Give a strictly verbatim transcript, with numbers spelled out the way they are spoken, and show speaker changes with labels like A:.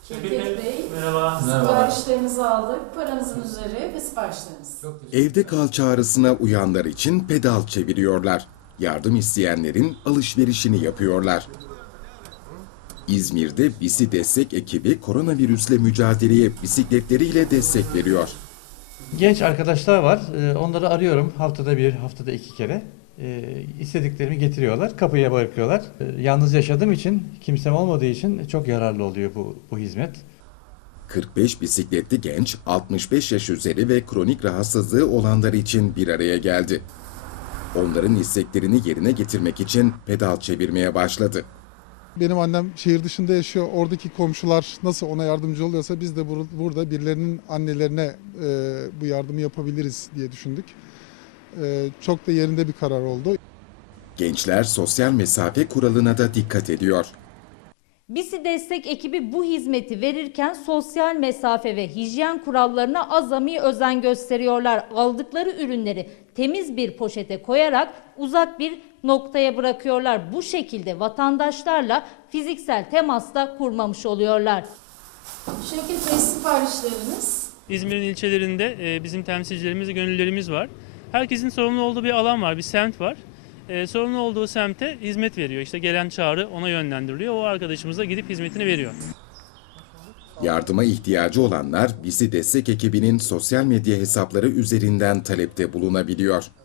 A: Şevket Bey,
B: Merhaba.
A: siparişlerinizi aldık. Paranızın üzeri ve siparişleriniz.
C: Evde kal çağrısına uyanlar için pedal çeviriyorlar. Yardım isteyenlerin alışverişini yapıyorlar. İzmir'de Bisi Destek ekibi koronavirüsle mücadeleye bisikletleriyle destek veriyor.
D: Genç arkadaşlar var. Ee, Onları arıyorum haftada bir, haftada iki kere. Ee, istediklerimi getiriyorlar, kapıya bırakıyorlar. Ee, Yalnız yaşadığım için, kimsem olmadığı için çok yararlı oluyor bu, bu hizmet.
C: kırk beş bisikletli genç, altmış beş yaş üzeri ve kronik rahatsızlığı olanlar için bir araya geldi. Onların isteklerini yerine getirmek için pedal çevirmeye başladı.
E: Benim annem şehir dışında yaşıyor. Oradaki komşular nasıl ona yardımcı oluyorsa biz de bur- burada birilerinin annelerine e, bu yardımı yapabiliriz diye düşündük. E, çok da yerinde bir karar oldu.
C: Gençler sosyal mesafe kuralına da dikkat ediyor.
F: Bisi Destek ekibi bu hizmeti verirken sosyal mesafe ve hijyen kurallarına azami özen gösteriyorlar. Aldıkları ürünleri temiz bir poşete koyarak uzak bir noktaya bırakıyorlar. Bu şekilde vatandaşlarla fiziksel temas da kurmamış oluyorlar.
A: Şevket Bey, siparişleriniz.
B: İzmir'in ilçelerinde e, bizim temsilcilerimiz, gönüllülerimiz var. Herkesin sorumlu olduğu bir alan var, bir semt var. E, sorumlu olduğu semte hizmet veriyor. İşte gelen çağrı ona yönlendiriliyor. O arkadaşımız da gidip hizmetini veriyor.
C: Yardıma ihtiyacı olanlar Bisi Destek ekibinin sosyal medya hesapları üzerinden talepte bulunabiliyor.